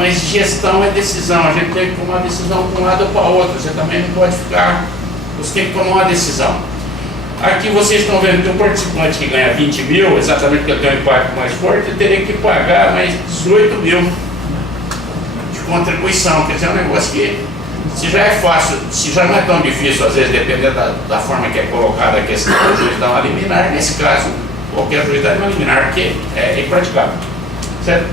Mas gestão é decisão, a gente tem que tomar decisão de um lado ou para outro, você também não pode ficar, você tem que tomar uma decisão. Aqui vocês estão vendo que o participante que ganha 20 mil, exatamente porque ele tem um impacto mais forte, ele teria que pagar mais 18 mil de contribuição, quer dizer, é um negócio que, se já é fácil, se já não é tão difícil, às vezes, dependendo da forma que é colocada a questão, o juiz dá uma liminar, nesse caso, qualquer juiz dá uma liminar, porque é impraticável, certo?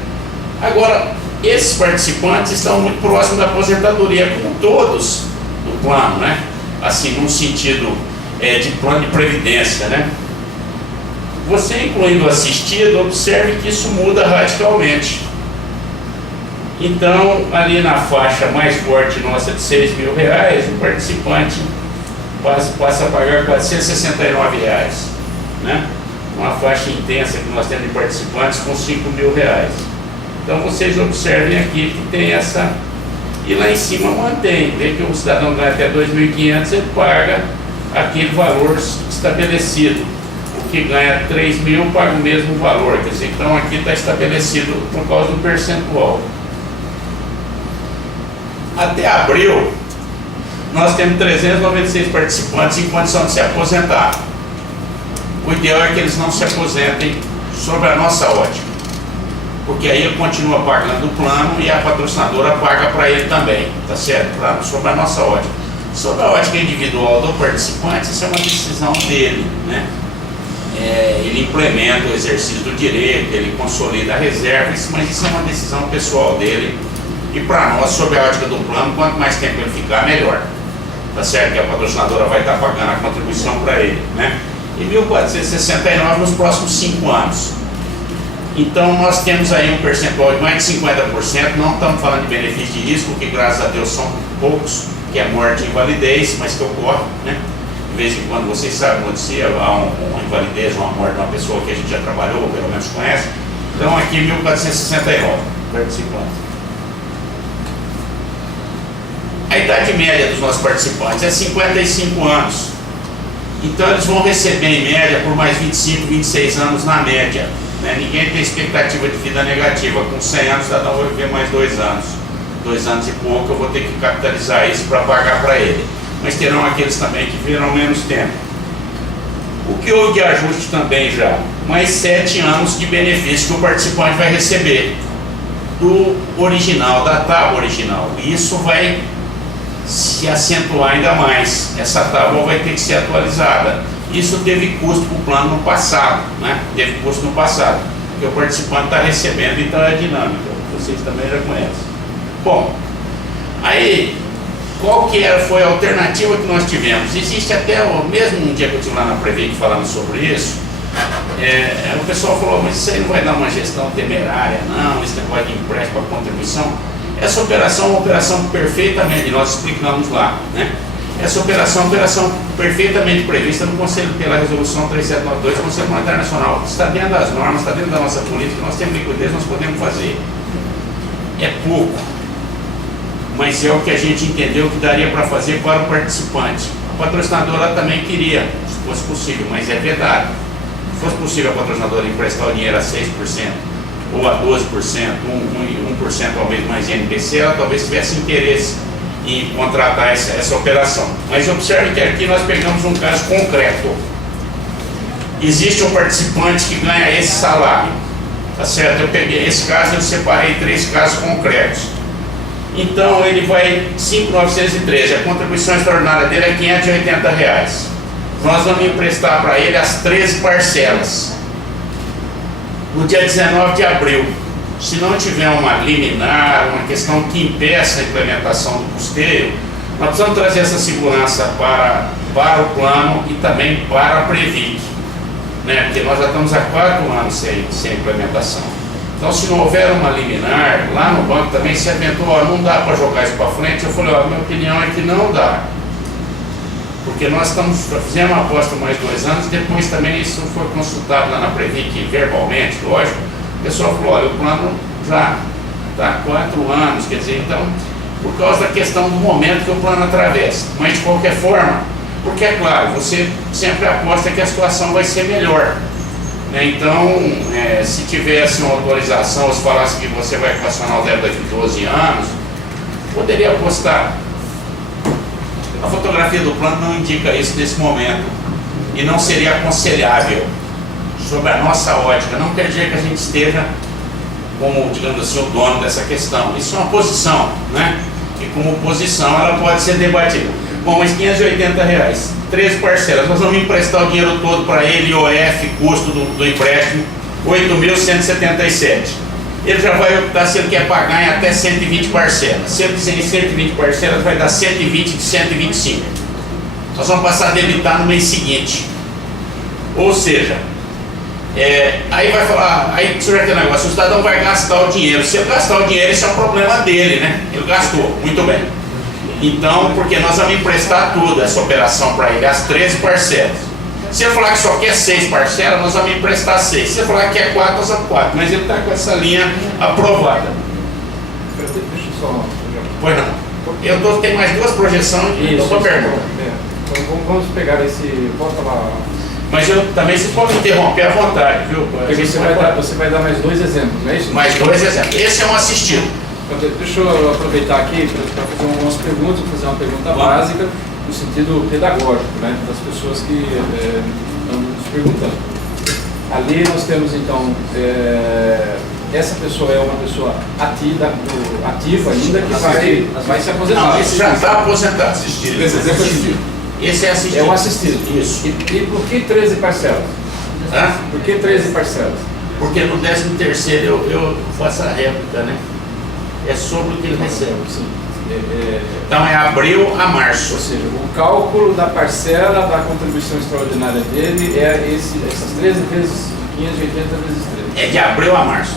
Agora, esses participantes estão muito próximos da aposentadoria, como todos do plano, né? Assim, num sentido de plano de previdência, né? Você, incluindo o assistido, observe que isso muda radicalmente. Então, ali na faixa mais forte nossa de R$6 mil, o participante passa a pagar R$469, né? Uma faixa intensa que nós temos de participantes com R$5 mil. Então vocês observem aqui que tem essa, e lá em cima mantém, vê que o cidadão ganha até 2.500, ele paga aquele valor estabelecido. O que ganha 3 mil paga o mesmo valor, quer dizer, então aqui está estabelecido por causa do percentual. Até abril, nós temos 396 participantes em condição de se aposentar. O ideal é que eles não se aposentem sob a nossa ótica, porque aí ele continua pagando o plano e a patrocinadora paga para ele também, tá certo? Sob a nossa ótica. Sob a ótica individual do participante, isso é uma decisão dele, né? Ele implementa o exercício do direito, ele consolida a reserva, mas isso é uma decisão pessoal dele. E para nós, sob a ótica do plano, quanto mais tempo ele ficar, melhor. Tá certo? Que a patrocinadora vai estar pagando a contribuição para ele, né? E 1.469 nos próximos 5 anos. Então nós temos aí um percentual de mais de 50%, não estamos falando de benefício de risco, que graças a Deus são poucos, que é morte e invalidez, mas que ocorre, né? De vez em quando, vocês sabem, acontecia uma invalidez, uma morte de uma pessoa que a gente já trabalhou, ou pelo menos conhece. Então aqui 1.469 participantes. A idade média dos nossos participantes é 55 anos. Então eles vão receber em média por mais 25, 26 anos na média, né? Ninguém tem expectativa de vida negativa. Com 100 anos, cada um vai viver mais 2 anos. 2 anos e pouco, eu vou ter que capitalizar isso para pagar para ele. Mas terão aqueles também que viverão menos tempo. O que houve de ajuste também já? Mais 7 anos de benefício que o participante vai receber do original, da tábua original. E isso vai se acentuar ainda mais. Essa tábua vai ter que ser atualizada. Isso teve custo para o plano no passado, né? Teve custo no passado, porque o participante está recebendo, então é dinâmica, vocês também já conhecem. Bom, aí, qual que foi a alternativa que nós tivemos? Existe até, mesmo um dia que eu estive lá na Previc falando sobre isso, o pessoal falou, mas isso aí não vai dar uma gestão temerária, não, esse negócio de empréstimo para contribuição. Essa operação é uma operação perfeitamente, nós explicamos lá, né? Essa operação é uma operação perfeitamente prevista no Conselho, pela Resolução 3792 do Conselho Monetário Nacional. Está dentro das normas, está dentro da nossa política, nós temos liquidez, nós podemos fazer. É pouco, mas é o que a gente entendeu que daria para fazer para o participante. A patrocinadora também queria, se fosse possível, mas é vedado. Se fosse possível a patrocinadora emprestar o dinheiro a 6%, ou a 12%, 1% ao mês mais INPC, ela talvez tivesse interesse em contratar essa operação. Mas observe que aqui nós pegamos um caso concreto. Existe um participante que ganha esse salário, tá certo? Eu peguei esse caso, eu separei 3 casos concretos. Então ele vai 5.913, a contribuição extraordinária dele é R$580. Nós vamos emprestar para ele as 13 parcelas. No dia 19 de abril, se não tiver uma liminar, uma questão que impeça a implementação do custeio, nós precisamos trazer essa segurança para o plano e também para a Previc, né? Porque nós já estamos há 4 anos sem implementação. Então, se não houver uma liminar, lá no banco também se aventou, não dá para jogar isso para frente. Eu falei, minha opinião é que não dá. Porque nós fizemos uma aposta mais 2 anos, depois também isso foi consultado lá na Previc verbalmente, lógico. O pessoal falou, olha, o plano já está há 4 anos, quer dizer, então, por causa da questão do momento que o plano atravessa. Mas de qualquer forma, porque é claro, você sempre aposta que a situação vai ser melhor. Então, se tivesse uma autorização, ou se falasse que você vai equacionar o débito daqui a 12 anos, poderia apostar. A fotografia do plano não indica isso nesse momento e não seria aconselhável sob a nossa ótica. Não quer dizer que a gente esteja como, digamos assim, o dono dessa questão. Isso é uma posição, né? E como posição ela pode ser debatida. Bom, mas R$580, 13 parcelas, nós vamos emprestar o dinheiro todo para ele, IOF, custo do empréstimo, 8.177. Ele já vai optar se ele quer pagar em até 120 parcelas. Se ele quiser em 120 parcelas, vai dar 120 de 125. Nós vamos passar a debitar no mês seguinte. Ou seja, aí vai falar, aí surge aquele negócio, o cidadão vai gastar o dinheiro. Se ele gastar o dinheiro, esse é o problema dele, né? Ele gastou, muito bem. Então, porque nós vamos emprestar tudo, essa operação para ele, as 13 parcelas. Se ele falar que só quer 6 parcelas, nós vamos emprestar 6. Se ele falar que quer 4, nós vamos 4. Mas ele está com essa linha aprovada. Deixa eu só... Pois não. Tenho mais 2 projeções e eu pergunta. Então, vamos pegar esse... Volta lá. Mas eu também, vocês podem interromper à vontade, viu? Você vai dar mais 2 exemplos, não é isso? Mais 2 exemplos. Esse é um assistido. Deixa eu aproveitar aqui para fazer umas perguntas, fazer uma pergunta básica no sentido pedagógico, né, das pessoas que estão nos perguntando. Ali nós temos então, essa pessoa é uma pessoa ativa ainda que vai se aposentar. Não, esse já está aposentado. Assistido. Esse exemplo é assistido. Esse é assistido. É um assistido. Isso. E por que 13 parcelas? Hã? Por que 13 parcelas? Porque no 13º eu faço a réplica, né? É sobre o que ele recebe. Sim. Então é abril a março. Ou seja, o cálculo da parcela da contribuição extraordinária dele é essas 13 vezes 580 vezes 13. É de abril a março.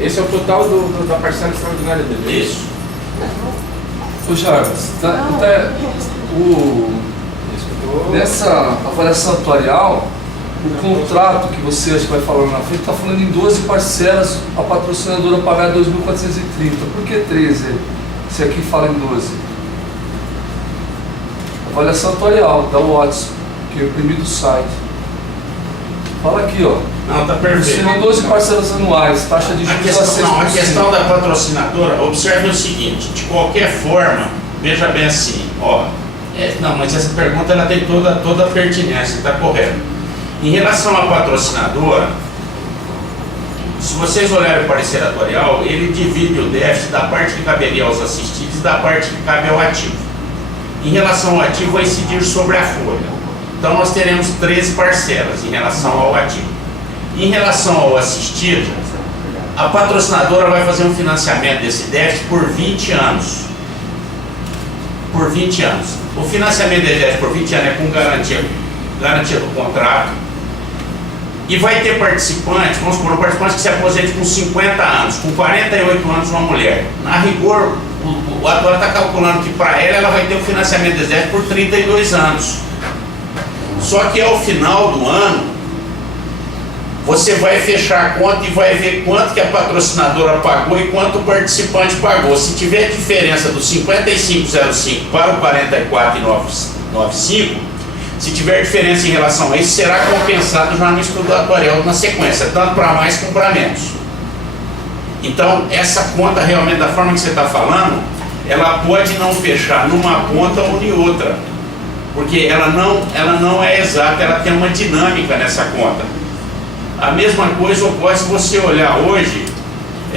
Esse é o total da parcela extraordinária dele. Isso. Ô Jarvis, nessa avaliação atuarial, o contrato que você acho que vai falar na frente está falando em 12 parcelas, a patrocinadora pagar 2.430. Por que 13? Se aqui fala em 12. Avaliação atuarial da Watson, que eu imprimi do site. Fala aqui, ó. Não, tá perfeito. Serão 12 parcelas anuais, taxa de juros a 6%. A questão da patrocinadora, observe o seguinte, de qualquer forma, veja bem assim, ó. Não, mas essa pergunta ela tem toda a pertinência, está correto. Em relação à patrocinadora, se vocês olharem o parecer atuarial, ele divide o déficit da parte que caberia aos assistidos e da parte que cabe ao ativo. Em relação ao ativo, vai incidir sobre a folha. Então nós teremos 13 parcelas em relação ao ativo. Em relação ao assistido, a patrocinadora vai fazer um financiamento desse déficit por 20 anos. Por 20 anos. O financiamento desse déficit por 20 anos é com garantia do contrato. E vai ter participantes, vamos supor, um participante que se aposente com 50 anos, com 48 anos uma mulher. Na rigor, o atuário está calculando que para ela vai ter o financiamento desse déficit por 32 anos. Só que ao final do ano, você vai fechar a conta e vai ver quanto que a patrocinadora pagou e quanto o participante pagou. Se tiver diferença do 55,05 para o 44,95, se tiver diferença em relação a isso, será compensado já no estudo atuarial na sequência, tanto para mais como para menos. Então, essa conta realmente, da forma que você está falando, ela pode não fechar numa conta ou em outra, porque ela não é exata, ela tem uma dinâmica nessa conta. A mesma coisa ocorre se você olhar hoje,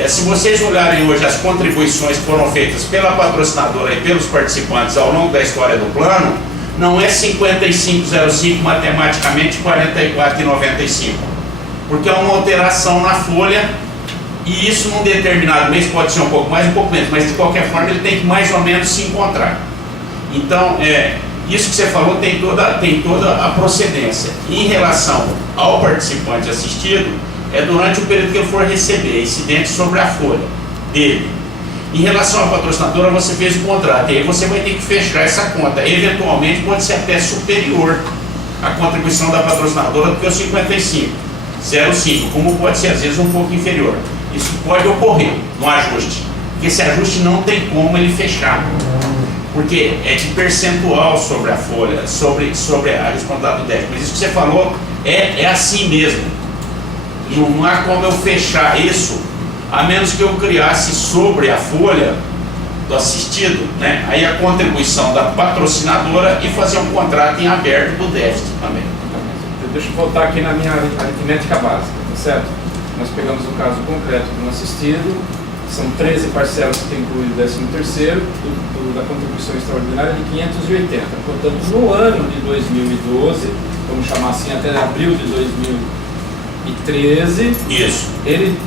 se vocês olharem hoje as contribuições que foram feitas pela patrocinadora e pelos participantes ao longo da história do plano, não é 55,05 matematicamente 44,95, porque é uma alteração na folha e isso num determinado mês pode ser um pouco mais, um pouco menos, mas de qualquer forma ele tem que mais ou menos se encontrar. Então, isso que você falou tem toda a procedência. Em relação ao participante assistido, é durante o período que ele for receber, incidente sobre a folha dele. Em relação à patrocinadora, você fez o contrato, e aí você vai ter que fechar essa conta. Eventualmente pode ser até superior à contribuição da patrocinadora do que o 55,05, como pode ser às vezes um pouco inferior. Isso pode ocorrer no ajuste, porque esse ajuste não tem como ele fechar, porque é de percentual sobre a folha, sobre a responsabilidade do déficit. Mas isso que você falou é assim mesmo. Não há como eu fechar isso, a menos que eu criasse sobre a folha do assistido, né? Aí a contribuição da patrocinadora e fazer um contrato em aberto do déficit também. Deixa eu voltar aqui na minha aritmética básica, tá certo? Nós pegamos o caso concreto do assistido, são 13 parcelas que tem incluído o 13º da contribuição extraordinária de 580. Portanto, no ano de 2012, vamos chamar assim, até abril de 2013, Isso. ele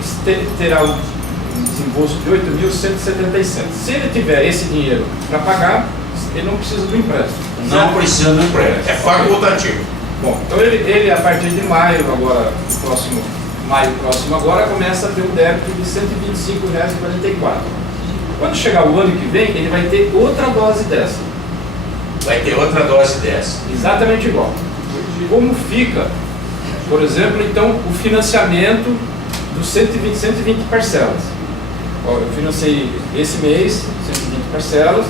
terá um desembolso de 8.177. Se ele tiver esse dinheiro para pagar, ele não precisa do empréstimo. Não precisa do empréstimo, é facultativo. Bom, então ele a partir de maio, agora, maio próximo agora, começa a ter um débito de R$ 125,44. Quando chegar o ano que vem, ele vai ter outra dose dessa. Vai ter outra dose dessa. Exatamente igual. Como fica, por exemplo, então, o financiamento dos 120 parcelas? Ó, eu financei esse mês, 120 parcelas,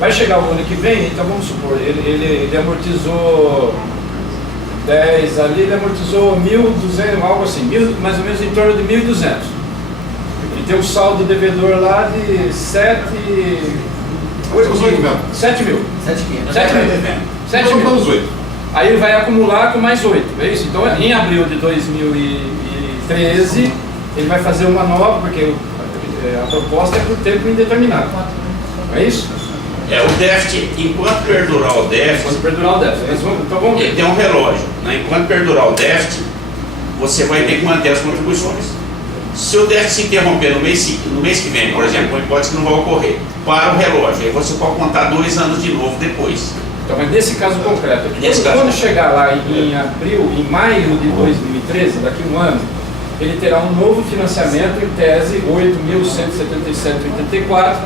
vai chegar o ano que vem, então vamos supor, ele amortizou 10 ali, ele amortizou 1.200, algo assim, mais ou menos em torno de 1.200. Ele tem um saldo devedor lá de 7 mil. 7 mil. Aí ele vai acumular com mais 8, é isso? Então, em abril de 2013, ele vai fazer uma nova, porque a proposta é por tempo indeterminado. É isso? É, o déficit, enquanto perdurar o déficit, Quando perdurar o déficit. Então vamos ver. ele tem um relógio, né? Enquanto perdurar o déficit, você vai ter que manter as contribuições. Se o déficit se interromper no mês que vem, por exemplo, uma hipótese que não vai ocorrer, para o relógio, aí você pode contar 2 anos de novo depois. Então, mas nesse caso concreto, Nesse caso quando concreto. chegar lá em maio de 2013, daqui a um ano, ele terá um novo financiamento, em tese, 8.177,84,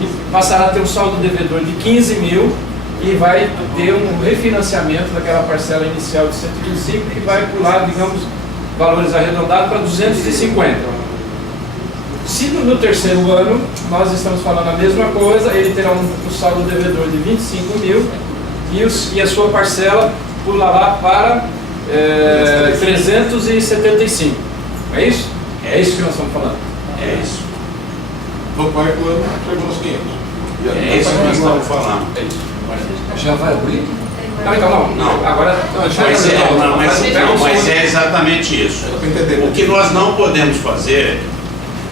e passará a ter um saldo devedor de 15 mil e vai ter um refinanciamento daquela parcela inicial de 125 que vai pular, digamos, valores arredondados para 250. Se no terceiro ano nós estamos falando a mesma coisa, ele terá um saldo devedor de 25 mil e a sua parcela pulará para 375. É isso? É isso que nós estamos falando. É isso. No quarto ano, chegou nos 500. É isso que nós estamos falando. É isso. Já vai abrir? Não, então não. Agora. Mas é exatamente isso. O que nós não podemos fazer,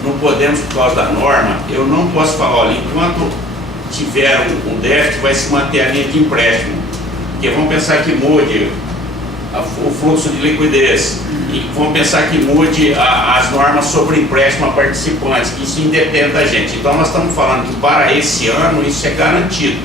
não podemos por causa da norma, eu não posso falar, olha, enquanto tiver um déficit, vai se manter a linha de empréstimo. Porque vamos pensar que mude o fluxo de liquidez. E vamos pensar que mude as normas sobre empréstimo a participantes, que isso independe da gente. Então nós estamos falando que para esse ano isso é garantido.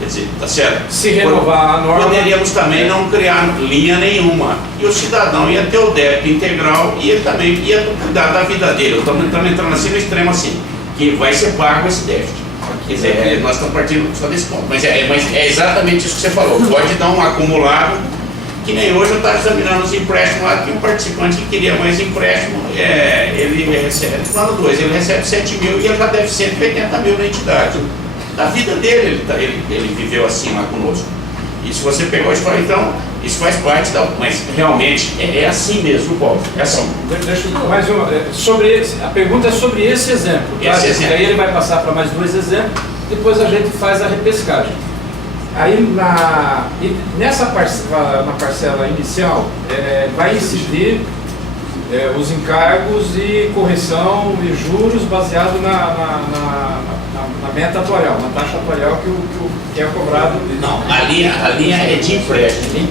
Quer dizer, tá certo? Se renovar a norma. Poderíamos também não criar linha nenhuma. E o cidadão ia ter o débito integral e ele também ia cuidar da vida dele. Estamos entrando assim no extremo assim, que vai ser pago esse déficit. Quer dizer, nós estamos partindo só desse ponto. Mas é exatamente isso que você falou. Pode dar um acumulado, que nem hoje eu estava examinando os empréstimos lá, que um participante que queria mais empréstimo, ele recebe, plano 2, ele recebe 7 mil e ele já deve 180 mil na entidade. Da vida dele, ele viveu assim lá conosco. E se você pegou e falou, então, isso faz parte da. Mas realmente é assim mesmo, Paulo. É assim. Deixa eu mais uma. A pergunta é sobre esse exemplo. Tá? Esse exemplo. Aí ele vai passar para mais 2 exemplos, depois a gente faz a repescagem. Aí nessa na parcela inicial vai incidir os encargos e correção e juros baseado na meta atuarial, na taxa atuarial que é cobrado. Não, a linha é de empréstimo.